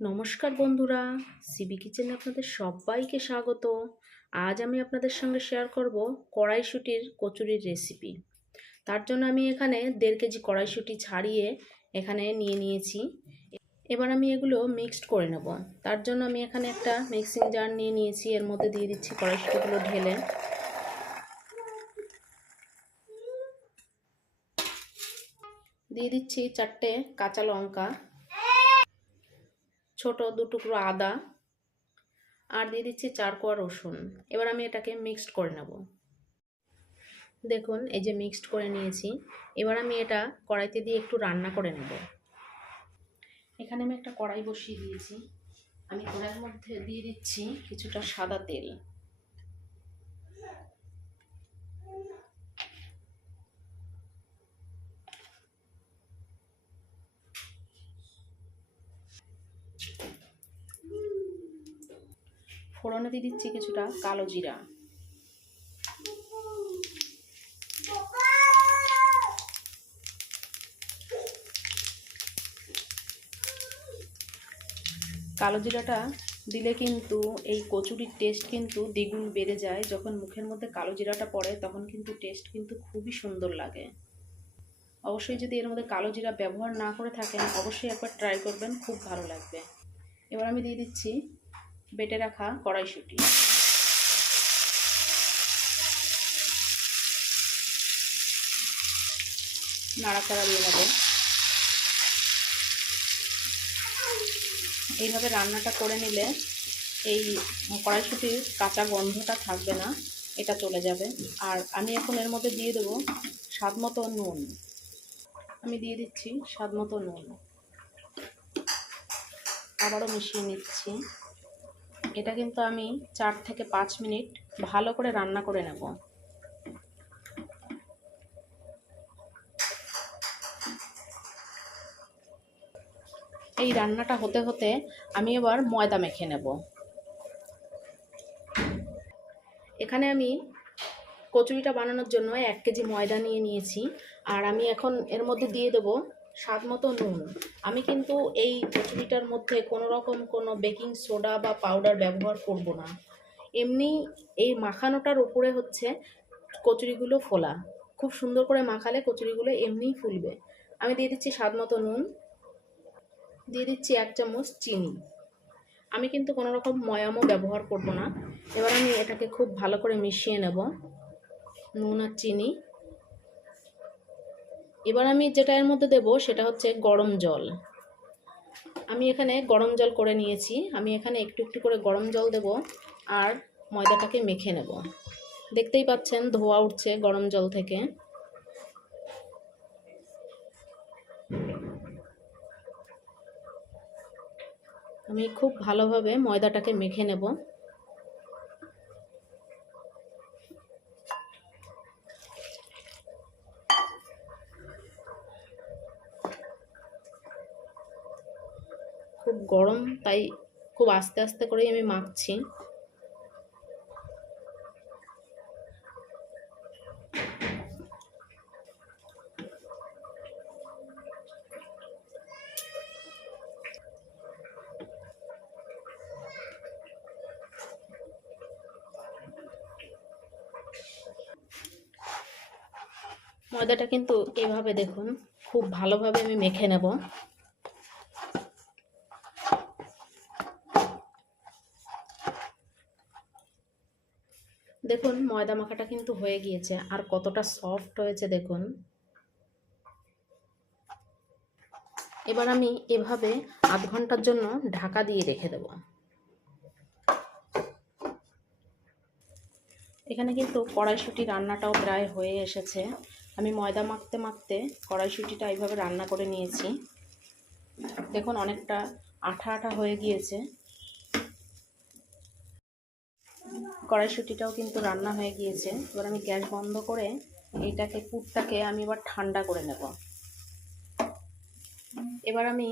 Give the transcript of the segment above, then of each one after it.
নমস্কার বন্ধুরা, সিবি কিচেনে আপনাদের সবাইকে স্বাগত। আজ আমি আপনাদের সঙ্গে শেয়ার করব কড়াইশুঁটির কচুরির রেসিপি। তার জন্য আমি এখানে 1.5 কেজি কড়াইশুঁটি ছাড়িয়ে এখানে নিয়ে নিয়েছি। এবার আমি এগুলো মিক্সড করে নেব। তার জন্য আমি এখানে একটা মিক্সিং জার নিয়ে নিয়েছি, এর মধ্যে দিয়ে দিচ্ছি কড়াইশুঁটিগুলো ঢেলে। দিয়ে দিচ্ছি 4টে কাঁচা লঙ্কা, ছোট 2 টুকরো আদা, আর দিয়ে দিচ্ছি 4 কোয়া রসুন। এবার আমি এটাকে মিক্সড করে নেব। দেখুন, এই যে মিক্সড করে নিয়েছি। এবার আমি এটা কড়াইতে দিয়ে একটু রান্না করে নেব। এখানে আমি একটা কড়াই বসিয়ে দিয়েছি। আমি কড়াইয়ের মধ্যে দিয়ে দিচ্ছি কিছুটা সাদা তেল। ফোড়নে দিয়ে দিচ্ছি কিছুটা কালো জিরা। কালো জিরাটা দিলে কিন্তু এই কচুরির টেস্ট কিন্তু দ্বিগুণ বেড়ে যায়। যখন মুখের মধ্যে কালো জিরাটা পড়ে তখন কিন্তু টেস্ট কিন্তু খুবই সুন্দর লাগে। অবশ্যই যদি এর মধ্যে কালো জিরা ব্যবহার না করে থাকেন অবশ্যই একবার ট্রাই করবেন, খুব ভালো লাগবে। এবার আমি দিয়ে দিচ্ছি বেটে রাখা কড়াইশুঁটি। নাড়াচাড়া দিয়ে নেব। এইভাবে রান্নাটা করে নিলে এই কড়াইশুঁটির কাঁচা গন্ধটা থাকবে না, এটা চলে যাবে। আর আমি এখন এর মধ্যে দিয়ে দেবো স্বাদ মতো নুন। আমি দিয়ে দিচ্ছি স্বাদ মতো নুন। আবারও মিশিয়ে নিচ্ছি। এটা কিন্তু আমি 4 থেকে 5 মিনিট ভালো করে রান্না করে নেব। এই রান্নাটা হতে হতে আমি এবার ময়দা মেখে নেব। এখানে আমি কচুরিটা বানানোর জন্য 1 কেজি ময়দা নিয়ে নিয়েছি। আর আমি এখন এর মধ্যে দিয়ে দেবো স্বাদ মতো নুন। আমি কিন্তু এই কচুরিটার মধ্যে কোনো রকম কোনো বেকিং সোডা বা পাউডার ব্যবহার করব না। এমনি এই মাখানোটার উপরে হচ্ছে কচুরিগুলো ফোলা। খুব সুন্দর করে মাখালে কচুরিগুলো এমনিই ফুলবে। আমি দিয়ে দিচ্ছি স্বাদ মতো নুন, দিয়ে দিচ্ছি 1 চামচ চিনি। আমি কিন্তু কোনো রকম ময়ামও ব্যবহার করব না। এবার আমি এটাকে খুব ভালো করে মিশিয়ে নেব, নুন আর চিনি। এবার আমি যেটা এর মধ্যে দেব সেটা হচ্ছে গরম জল। আমি এখানে গরম জল করে নিয়েছি। আমি এখানে একটু একটু করে গরম জল দেব আর ময়দাটাকে মেখে নেব। দেখতেই পাচ্ছেন ধোঁয়া উঠছে গরম জল থেকে। আমি খুব ভালোভাবে ময়দাটাকে মেখে নেব। খুব গরম, তাই খুব আস্তে আস্তে করেই আমি মাখছি। ময়দাটা কিন্তু এভাবে দেখুন খুব ভালোভাবে আমি মেখে নেব। দেখুন ময়দা মাখাটা কিন্তু হয়ে গিয়েছে, আর কতটা সফট হয়েছে দেখুন। এবার আমি এভাবে আধ ঘন্টার জন্য ঢাকা দিয়ে রেখে দেব। এখানে কিন্তু কড়াইশুঁটি রান্নাটাও প্রায় হয়ে এসেছে। আমি ময়দা মাখতে মাখতে কড়াইশুঁটিটা এইভাবে রান্না করে নিয়েছি। দেখুন অনেকটা আঠা আঠা হয়ে গিয়েছে। কড়াইশুঁটিটাও কিন্তু রান্না হয়ে গিয়েছে। এবার আমি গ্যাস বন্ধ করে এইটাকে পুরটাকে আমি এবার ঠান্ডা করে নেব। এবার আমি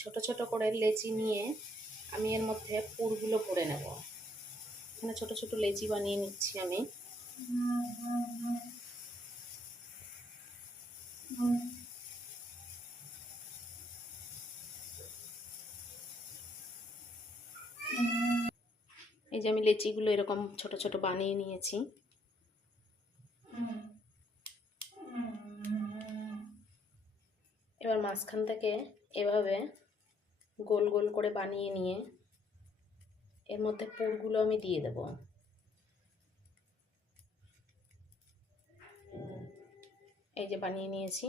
ছোট ছোট করে লেচি নিয়ে আমি এর মধ্যে পুরগুলো করে নেব। এখানে ছোট ছোট লেচি বানিয়ে নিচ্ছি আমি। এই যে আমি লেচিগুলো এরকম ছোট ছোট বানিয়ে নিয়েছি। এবার মাঝখান থেকে এভাবে গোল গোল করে বানিয়ে নিয়ে এর মধ্যে পুরগুলো আমি দিয়ে দেব। এই যে বানিয়ে নিয়েছি,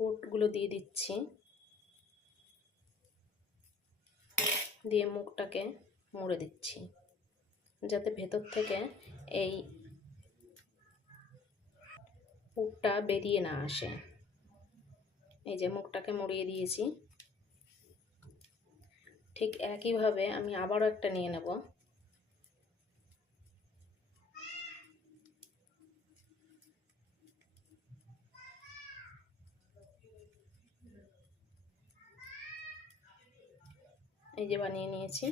পুরগুলো দিয়ে দিচ্ছি, দিয়ে মুখটাকে মুড়ে দিচ্ছি যাতে ভেতর থেকে এই পুরটা বেরিয়ে না আসে। এই যে মুখটাকে মুড়িয়ে দিয়েছি। ঠিক একইভাবে আমি আবারও একটা নিয়ে নেব। এই যে বানিয়ে নিয়েছি।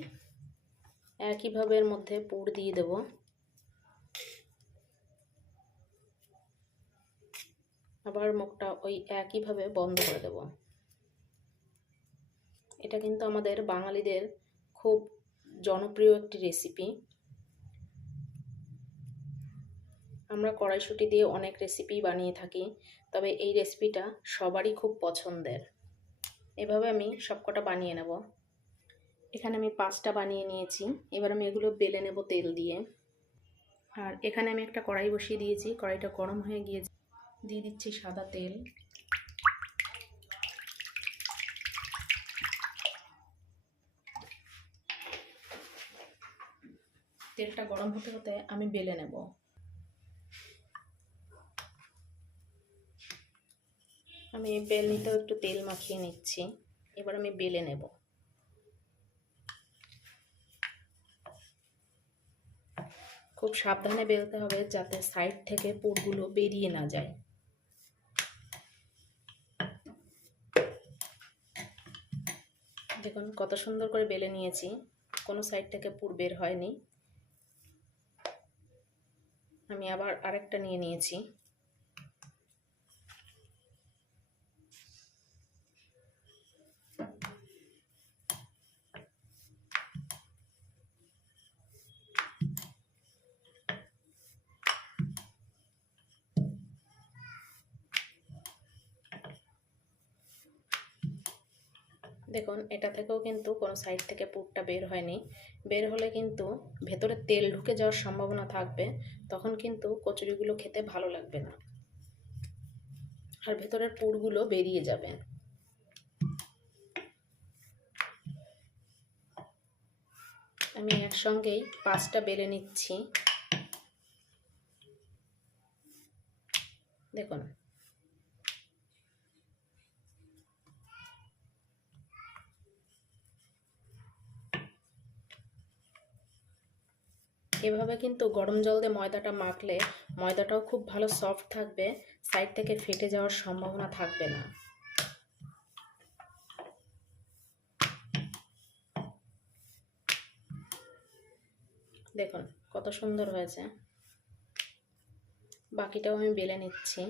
একইভাবে এর মধ্যে পুর দিয়ে দেব। আবার মুখটা ওই একইভাবে বন্ধ করে দেব। এটা কিন্তু আমাদের বাঙালিদের খুব জনপ্রিয় একটি রেসিপি। আমরা কড়াইশুঁটি দিয়ে অনেক রেসিপি বানিয়ে থাকি, তবে এই রেসিপিটা সবারই খুব পছন্দের। এভাবে আমি সবকটা বানিয়ে নেব। এখানে আমি 5টা বানিয়ে নিয়েছি। এবার আমি এগুলো বেলে নেব তেল দিয়ে। আর এখানে আমি একটা কড়াই বসিয়ে দিয়েছি, কড়াইটা গরম হয়ে গিয়েছে। দিয়ে দিচ্ছি সাদা তেল। তেলটা গরম হতে হতে আমি বেলে নেব। আমি এই বেলনিতেও একটু তেল মাখিয়ে নিচ্ছি। এবার আমি বেলে নেব। খুব সাবধানে বেলতে হবে যাতে সাইড থেকে পুরগুলো বেরিয়ে না যায়। দেখুন কত সুন্দর করে বেলে নিয়েছি, কোনো সাইড থেকে পুর বের হয়নি। আমি আবার আরেকটা নিয়ে নিয়েছি। দেখুন এটা থেকেও কিন্তু কোনো সাইড থেকে পুরটা বের হয়নি। বের হলে কিন্তু ভেতরে তেল ঢুকে যাওয়ার সম্ভাবনা থাকবে, তখন কিন্তু কচুরিগুলো খেতে ভালো লাগবে না, আর ভেতরের পুরগুলো বেরিয়ে যাবে। আমি একসঙ্গেই 5টা বেলে নিচ্ছি। দেখুন এভাবে কিন্তু গরম জল দিয়ে ময়দাটা মাখলে ময়দাটাও খুব ভালো সফট থাকবে, সাইড থেকে ফেটে যাওয়ার সম্ভাবনা থাকবে না। দেখুন কত সুন্দর হয়েছে। বাকিটাও আমি বেলে নিচ্ছি।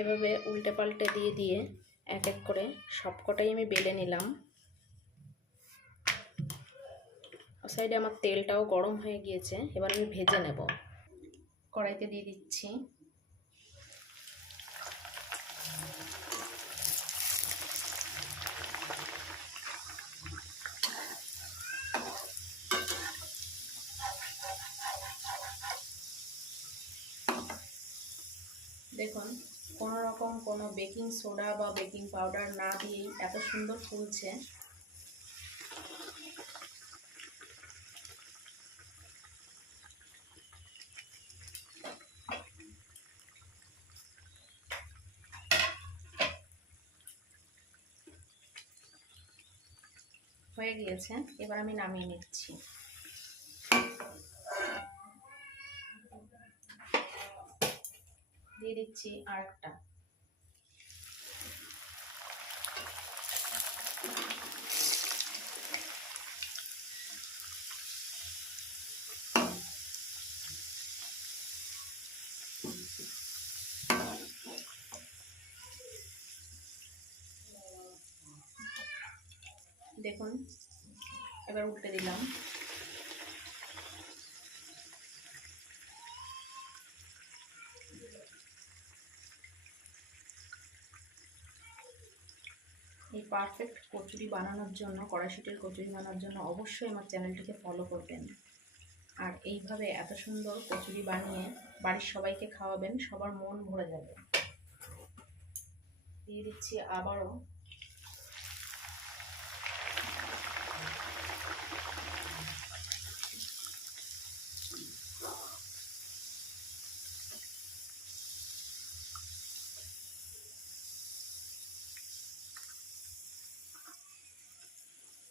এভাবে উল্টে পাল্টে দিয়ে দিয়ে এক এক করে সবকটাই আমি বেলে নিলাম। সাইডে আমার তেলটাও গরম হয়ে গিয়েছে, এবার আমি ভেজে নেব। কড়াইতে দিয়ে দিচ্ছি। দেখুন কোনো রকম কোনো বেকিং সোডা বা বেকিং পাউডার না দিয়েই এত সুন্দর ফুলছে। হয়ে গিয়েছে, এবার আমি নামিয়ে নিচ্ছি। দিয়ে দিচ্ছি আরেকটা। দেখুন, এবার উল্টে দিলাম। এই পারফেক্ট কচুরি বানানোর জন্য, কড়াইশুঁটির কচুরি বানানোর জন্য অবশ্যই আমার চ্যানেলটিকে ফলো করবেন। আর এইভাবে এত সুন্দর কচুরি বানিয়ে বাড়ির সবাইকে খাওয়াবেন, সবার মন ভরে যাবে। দিয়ে দিচ্ছি আবারও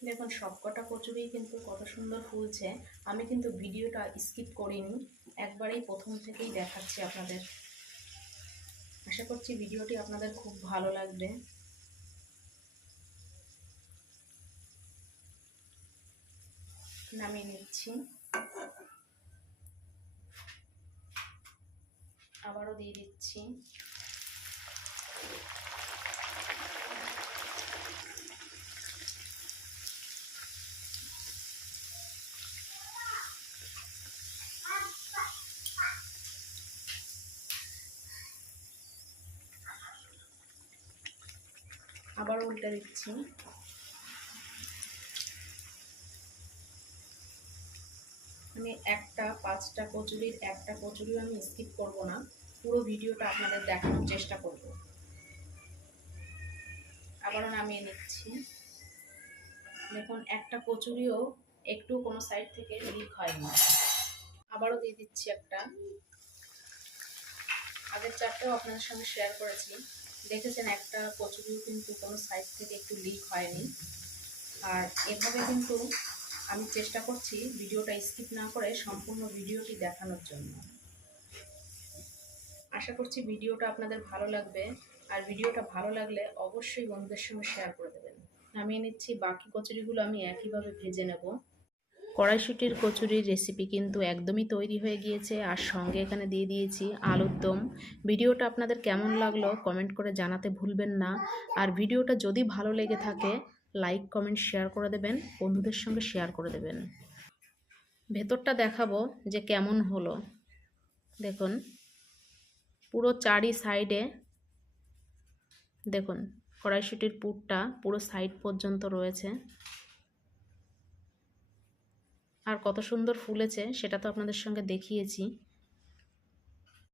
দেখুন, সবকটা কচুরি কিন্তু কত সুন্দর ফুলছে। আমি কিন্তু ভিডিওটা স্কিপ করিনি, একবারেই প্রথম থেকেই দেখাচ্ছি আপনাদের। আশা করছি ভিডিওটি আপনাদের খুব ভালো লাগবে। নামিয়ে নিচ্ছি। আবারও দিয়ে দিচ্ছি। আবার উল্টে দিচ্ছি। আমি পাঁচটা কচুরির একটা কচুরিও আমি স্কিপ করব না, পুরো ভিডিওটা আপনাদের দেখানোর চেষ্টা করব। আবারও নামিয়ে নিচ্ছি। দেখুন, একটা কচুরিও একটু কোনো সাইড থেকে লিক হয়নি। আবারও দিয়ে দিচ্ছি একটা। আগের চারটাও আপনাদের সঙ্গে শেয়ার করেছি, দেখেছেন একটা কচুরিও কিন্তু কোনো সাইড থেকে একটু লিক হয়নি। আর এভাবে কিন্তু আমি চেষ্টা করছি ভিডিওটা স্কিপ না করে সম্পূর্ণ ভিডিওটি দেখানোর জন্য। আশা করছি ভিডিওটা আপনাদের ভালো লাগবে। আর ভিডিওটা ভালো লাগলে অবশ্যই বন্ধুদের সঙ্গে শেয়ার করে দেবেন। নামিয়ে নিচ্ছি। বাকি কচুরিগুলো আমি একইভাবে ভেজে নেব। কড়াইশুঁটির কচুরির রেসিপি কিন্তু একদমই তৈরি হয়ে গিয়েছে, আর সঙ্গে এখানে দিয়ে দিয়েছি আলুর দম। ভিডিওটা আপনাদের কেমন লাগলো কমেন্ট করে জানাতে ভুলবেন না। আর ভিডিওটা যদি ভালো লেগে থাকে লাইক কমেন্ট শেয়ার করে দেবেন, বন্ধুদের সঙ্গে শেয়ার করে দেবেন। ভেতরটা দেখাবো যে কেমন হলো। দেখুন, পুরো চারি সাইডে দেখুন কড়াইশুঁটির পুরটা পুরো সাইড পর্যন্ত রয়েছে। আর কত সুন্দর ফুলেছে সেটা তো আপনাদের সঙ্গে দেখিয়েছি।